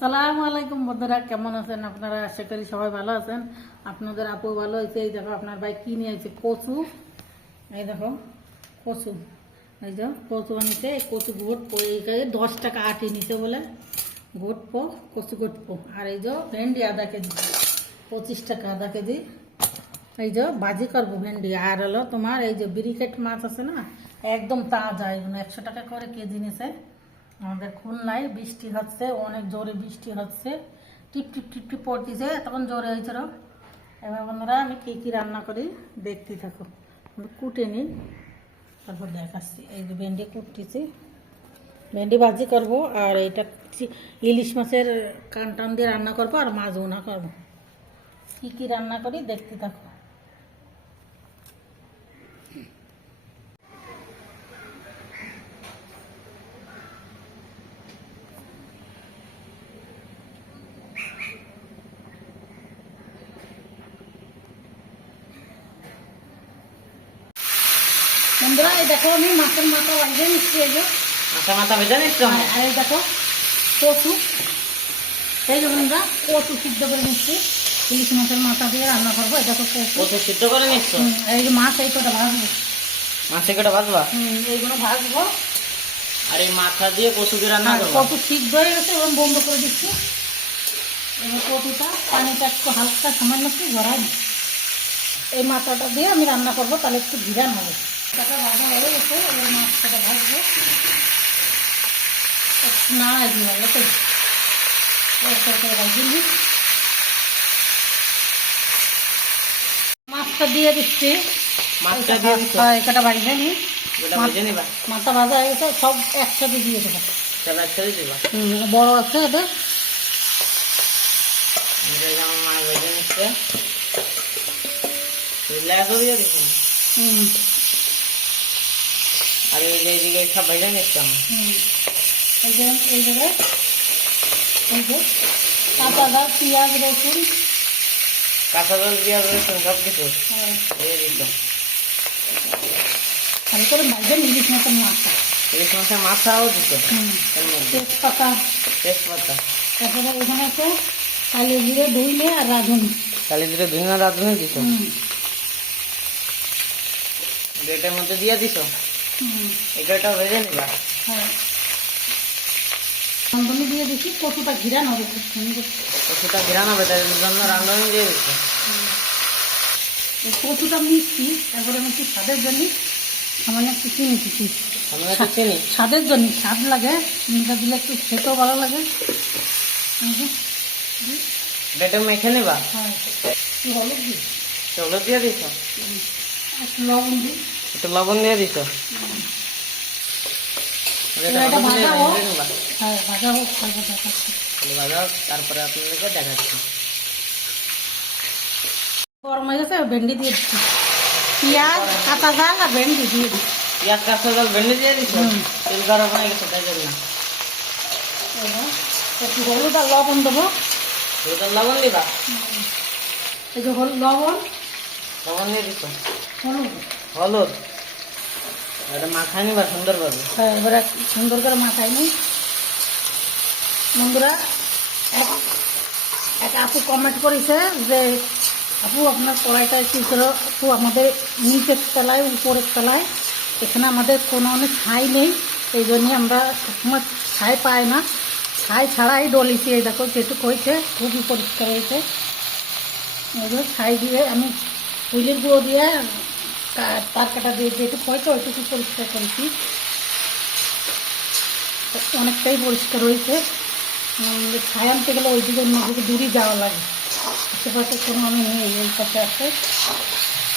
আসসালামু আলাইকুম বন্ধুরা, কেমন আছেন আপনারা? আশা করি সবাই ভালো আছেন। আপনাদের আপু ভালো হয়েছে। এই দেখো আপনার ভাই কি নিয়ে হয়েছে, কচু। এই দেখো কচু, এই যে কচু আনিছে। কচু ঘুটপো, এই 10 টাকা আটি নিছে বলে ঘুটপো, কচু ঘুটপো। আর এই যে ভেন্ডি আধা কেজি, 25 টাকা আধা কেজি। এই যে ভাজি করবো ভেন্ডি। আর হলো তোমার এই যে ব্রিকেট মাছ আছে না, একদম তাজা, এগুলো 100 টাকা করে কেজি নিছে। আমাদের খুলনায় বৃষ্টি হচ্ছে, অনেক জোরে বৃষ্টি হচ্ছে, টিপ টিপ টিপ টিপ পড়তেছে, তখন জোরে হয়েছিল। এবার বন্ধুরা আমি কী কী রান্না করি দেখতে থাকো। আমি কুটে নিই, তারপর দেখাচ্ছি। এই যে ভেন্ডি কুটতেছি, ভেন্ডি ভাজি করব। আর এইটা ইলিশ মাছের কান টান দিয়ে রান্না করবো, আর মাছ ভুনা করবো। কী কী রান্না করি দেখতে থাকো। বন্ধুরা এই দেখো আমি মাছের মাথা ভেজে নিচ্ছি। এই যে মাথা ভেজে নিচ্ছ? আর এই দেখো কচু, এই যে বন্ধুরা কচু সিদ্ধ করে নিচ্ছি। ইলিশ মাছের মাথা দিয়ে রান্না করবো। এই দেখো কচু সিদ্ধ করে নিচ্ছ? এই যে মাছ, এই কটা ভাজবো। মাছ এই কটা ভাজবা? এইগুলো ভাজবো। আর এই মাথা দিয়ে কচু দিয়ে রান্না করবো। কচু সিদ্ধ হয়ে গেছে, এবং বন্ধ করে দিচ্ছি। এবার কচুটা পানিটা একটু হালকা সামান্য একটু ঝরাই। এই মাথাটা দিয়ে আমি রান্না করবো, তাহলে একটু ঘিরান হবে। মাথাটা ভাজা হয়ে গেছে, এবার মাছটা ভাজবো। একটু নাড়াই দিয়ে হবে তো, করে ভাজি নিই। মাছটা দিয়ে দিচ্ছি। মাছটা দিয়ে দিচ্ছ? এটা ভাজে নিই। ভেজে নিবা? মাথা ভাজা হয়ে গেছে, সব একসাথে দিয়ে দেবো। সব একসাথে দিবা? বড় আছে এটা। যেমন মাছ ভেজে নিচ্ছে, লেগও দিয়ে দিচ্ছি। আর এই যে এইদিকে সব ভেজে নিচ্ছিলাম। এই যে এই জায়গায় এই যে কাঁচা গাছ, পেঁয়াজ, রসুন, কাঁচা জল পেঁয়াজ রসুন সব কিছু দিয়ে দিচ্ছ। ভালো করে ভাজে ইলিশ মাছের মাথা। ইলিশ মাছের মাথাও দিচ্ছ? তেজপাতা, তেজপাতা। তারপরে এখানে আছে কালি জিরে, ধুইলে আর রাঁধুনি। কালি জিরে ধনিয়া রাঁধুনি দিচ্ছ? এটার মধ্যে দিয়ে দিছ? এটাও ভেজে নিবা? হ্যাঁ, রাঁধুনি দিয়ে দিচ্ছি। কচুটা ঘিরান হবে খুব সুন্দর। কচুটা ঘিরান হবে, তাই জন্য রাঁধুনি দিয়ে দিচ্ছ? কচুটা মিষ্টি, তারপরে আমি একটু স্বাদের জন্য সামান্য একটু চিনি দিচ্ছি। চিনি স্বাদের জন্য, স্বাদ লাগে, চিনিটা দিলে একটু খেতেও ভালো লাগে। এটা মেখে নিবা? হ্যাঁ, একটু হলুদ দিই, হলুদ দিয়ে দিছ? একটু লবণ দিই। একটু লবণ দিয়ে দিছ? এটা ভাজা হোক। হ্যাঁ, ভাজা হোক, তারপর দেখাচ্ছি। ভাজা হোক, তারপরে আপনাদেরকে দেখাচ্ছি। গরম হয়ে গেছে, ভেন্ডি দিয়ে দিচ্ছি। পেঁয়াজ, কাঁচা ঝাল আর ভেন্ডি দিয়ে দিচ্ছি। পেঁয়াজ, কাঁচা জল, ভেন্ডি দিয়ে দিছ? তেল গরম হয়ে গেছে, তাই জন্য একটু হলুদ আর লবণ দেবো। হলুদ আর লবণ দিবা? এই যে লবণ, লবণ দিয়ে দিছ? হলুদ, হলুদ। এটা মাখায় নিবা সুন্দরভাবে। হ্যাঁ, এবারে সুন্দর করে মাখাই নিই। বন্ধুরা এক আপু কমেন্ট করেছে যে আপু আপনার কড়াইটা একটু করে, আপু আমাদের নিচের তলায় উপরের তলায়, এখানে আমাদের কোনো অনেক ছাই নেই, এই জন্যে আমরা সবসময় ছাই পাই না। ছাই ছাড়াই ডলিছি। এই দেখো যেটুকু হয়েছে, খুবই পরিষ্কার হয়েছে। এগুলো ছাই দিয়ে আমি হুইলের গুঁড়ো দিয়ে, তার কাটা দিয়ে যেটুকু হয়েছে ওইটুকু পরিষ্কার করেছি। অনেকটাই পরিষ্কার হয়েছে। ছাই আনতে গেলে ওই দিকে নদীকে দূরে যাওয়া লাগে, আশেপাশে কোনো আমি নেই, এই পাশে আছে,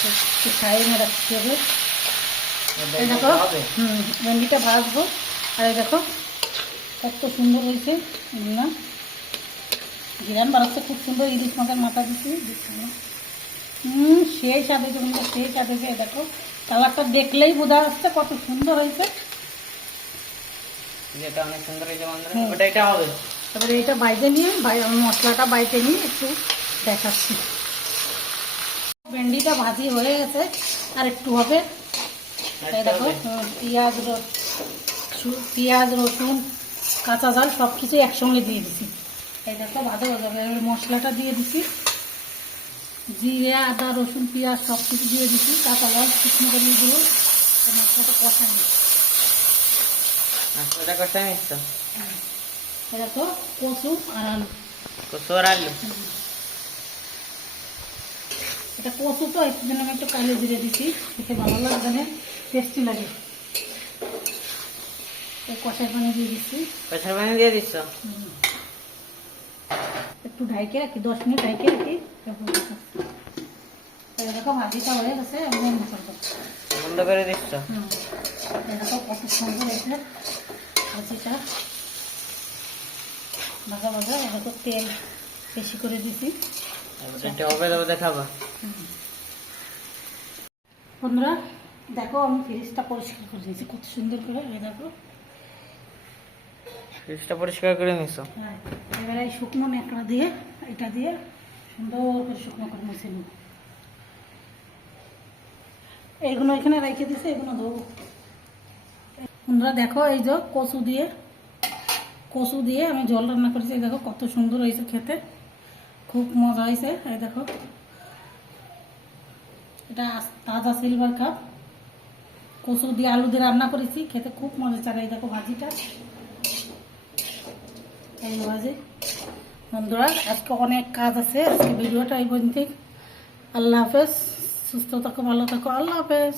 একটু ছাই এনে রাখতে হবে। এই দেখো ভেন্ডিটা ভাজবো। আর এই দেখো কত সুন্দর হয়েছে না, ঘিরান বাড়াচ্ছে খুব সুন্দর। ইলিশ মাছের মাথা দিচ্ছি, সেই স্বাদ হয়েছে বন্ধুরা, সেই স্বাদ হয়েছে। দেখো কালারটা দেখলেই বোঝা যাচ্ছে কত সুন্দর হয়েছে। যেটা অনেক সুন্দর হয়েছে বন্ধুরা, ওটা এটা হবে। তারপরে এটা বাইতে নিয়ে মশলাটা বাইতে নিয়ে একটু দেখাচ্ছি। ভেন্ডিটা ভাজি হয়ে গেছে, আর একটু হবে। দেখো পেঁয়াজ, রসুন, কাঁচা ঝাল সব কিছু একসঙ্গে দিয়ে দিছি। এই দেখো ভাজা ভাজা মশলাটা দিয়ে দিছি, জিরে আদা রসুন পেঁয়াজ সব কিছু দিয়ে দিছি, কাঁচা লঙ্কা শুকনো মরিচ গুঁড়ো, মশলাটা কষাই নিচ্ছি। মশলাটা কষাই নিচ্ছ? এই দেখো কচু আর আলু। কচু আর আলু? এটা কচু তো একটু জন্য আমি একটু কালো জিরে দিচ্ছি, খেতে ভালো লাগবে না, টেস্টি লাগে। কষাই পানি দিয়ে দিচ্ছি। কষাই পানি দিয়ে দিচ্ছ? একটু ঢাইকে রাখি, 10 মিনিট ঢাইকে রাখি। এরকম ভাজিটা হয়ে গেছে, আমি বন্ধ করবো। বন্ধ করে দিচ্ছ? এরকম কত সুন্দর হয়েছে ভাজিটা, ভাজা ভাজা। এরকম তেল বেশি করে দিছি। এটা হবে দেখাবা। বন্ধুরা দেখো, আমি ফ্রিজটা পরিষ্কার করে দিয়েছি কত সুন্দর করে। এই দেখো ফ্রিজটা পরিষ্কার করে নিছো? হ্যাঁ, এবারে এই শুকনো ন্যাকড়া দিয়ে, এটা দিয়ে সুন্দর করে শুকনো করে মুছে নিব। এইগুলো এখানে রেখে দিছে, এগুলো ধোবো। বন্ধুরা দেখো, এই যে কচু দিয়ে আমি জল রান্না করেছি। এই দেখো কত সুন্দর হয়েছে খেতে, খুব মজা হয়েছে। এই দেখো এটা তাজা সিলভার কাপ, কচু দিয়ে আলু দিয়ে রান্না করেছি, খেতে খুব মজা চায়। এই দেখো ভাজিটা, এই ভাজি। বন্ধুরা আজকে অনেক কাজ আছে, আজকে ভিডিওটা এই পর্যন্ত। আল্লাহ হাফেজ, সুস্থ থাকো, ভালো থাকো, আল্লাহ হাফেজ।